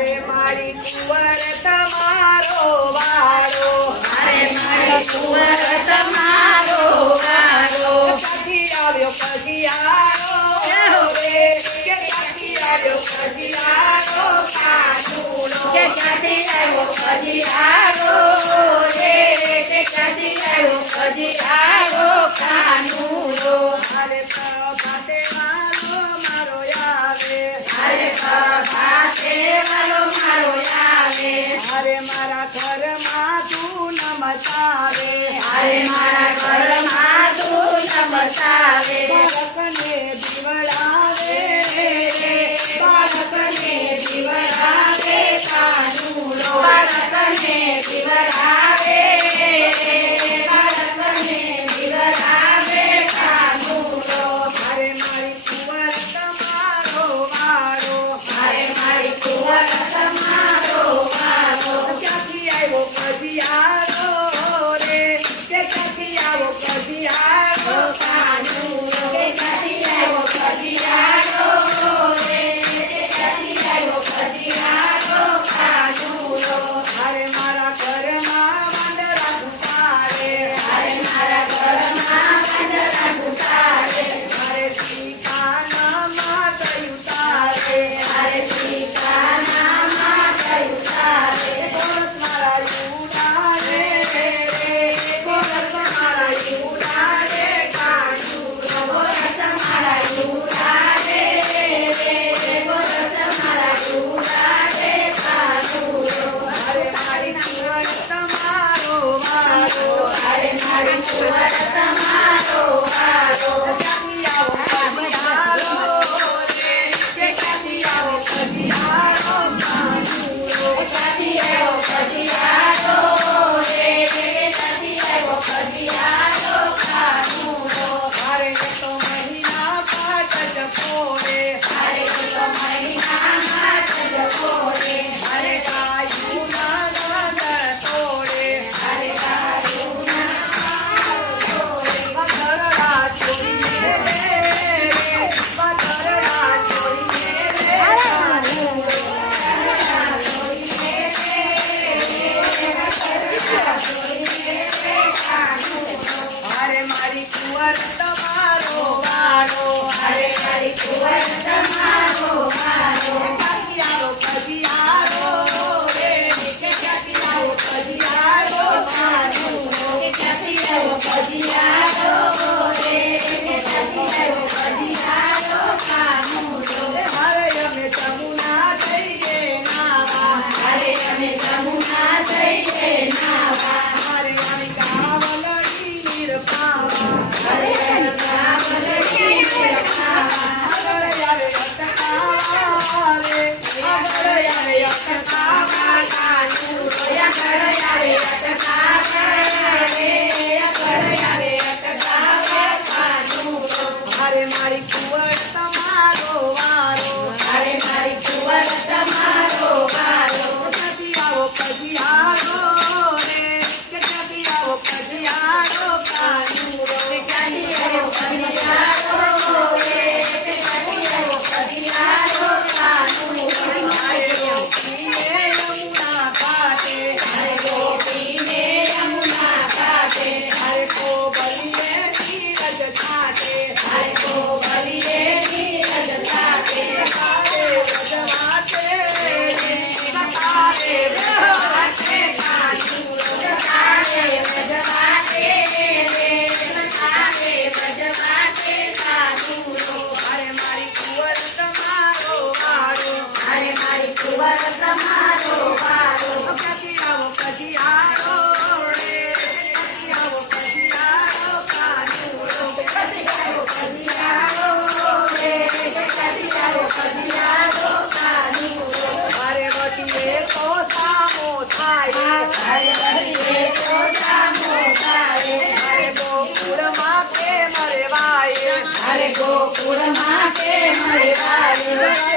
અરે મારી કુંવર તમારો વાળો, અરે મારી કુંવર તમારો વારો, ક્યાંથી આવ્યો પધિયારો રે, કે ક્યાંથી આવ્યો પધિયારો કાનુડો, કે ક્યાંથી આવ્યો પધિયારો રે, કે ક્યાંથી આવ્યો પધિયારો કાનુડો. અરે પ્રભાતે વાળો મારો આવે, અરે પ્રભાતે વાલો મારો આવે, અરે મારા ઘરમાં તું નમતાવે, અરે મારા ઘરમાં તું નમતાવે, બાળકને દીવડાવે રે, બાળકને દીવડાવે કાનુડો, બાળકને દીવડાવે, બાળકને દીવડાવે કાનુડો. અરે મારી કુંવર તમારો વાળો, અરે મારી કુંવર તમારો વારો, ક્યાંથી આવ્યો પધિયારો રે, કે ક્યાંથી આવ્યો પધિયારો કાનુડો, કે ક્યાંથી આવ્યો પધિયારો રે, કે ક્યાંથી આવ્યો પધિયારો કાનુડો. અરે મારા ઘરમાં વાંદરા ઘૂંટાડે, અરે મારા ઘરમાં વાંદરા ઘૂંટાડે, અરે સીતાના માથે ઉતારે, અરે સીતાના માથે ઉતારે, ગોરસ મારા ઉડાડે રે, ગોરસ મારા ઉડાડે કાનુડો, ગોરસ મારા ઉડાડે રે, ગોરસ મારા ઉડાડે કાનુડો. અરે મારી કુંવર તમારો વાળો, અરે મારી કુંવર તમારો વારો, ક્યાંથી આવો પધિયારો રે, કે ક્યાંથી આવો પધિયારો કાનુડો, ક્યાંથી આવ્યો પધિયારો રે, ક્યાંથી આવ્યો પધિયારો કાનુડો. અરે એ તો મહિના પાટ જપોરે, અરે એ તો મહિનામાં જ જપોરે, અરે ગાયુના ગાંગર તોડે, અરે ગાયુના પથરડા છોડીને રે, પથરડા છોડીને રે કાનુડો, અરે મારી કુંવર તમારો વાળો, અરે મારી કુંવર તમારો વારો, ક્યાંથી આવો પધિયારો રે, કે ક્યાંથી આવો પધિયારો કાનુડો, ક્યાંથી આવ્યો પધિયારો રે, ક્યાંથી આવ્યો પધિયારો કાનુડો. અરે અમે જમુના જઈએ નાવા, અરે અમે જમુના જઈએ નાવા, અરે મારી કાવલડી નિરપાવા, અરે અમે ગામડે ખાવા, આગળ આવે અટકાવા રે, આગળ આવે અટકાવા કાનુડો, આગળ આવે અટકાવા રે, આગળ આવે અટકાવા કાનુડો. અરે મારી કુંવર તમારો વારો, અરે મારી કુંવર તમારો વારો, ક્યાંથી આવો પધિયારો રે, કે ક્યાંથી આવો પધિયારો કાનુડો, ક્યાંથી આવ્યો પધિયારો રે, ક્યાંથી આવ્યો પધિયારો કાનુડો. અરે રોકીને યમુના ઘાટે, અરે ગોપીને યમુના ઘાટે, અરે કોબલીએ ધીરજ છાટે, અરે ગોપીએ ધીરજ ઘાટે, સકારે વ્રજવાટે રે, સકારે વ્રજવાટે કાનુડો, સકારે વ્રજવાટે રે, સકારે વ્રજવાટે કાનુડો. અરે મારી કુંવર તમારો વાળો, અરે મારી કુંવર તમારો વારો, ક્યાંથી આવો પધિયારો રે, ક્યાંથી આવો પધિયારો કાનુડો, ક્યાંથી આવ્યો પધિયારો રે, ક્યાંથી આવ્યો પધિયારો કાનુડો. અરે વટીએ તો સામો થાય, અરે વડીલે તો સામો થાય, અરે ગોકુળમાં પ્રેમ રેવાય, અરે ગોકુળમાં પ્રેમ રેવાય,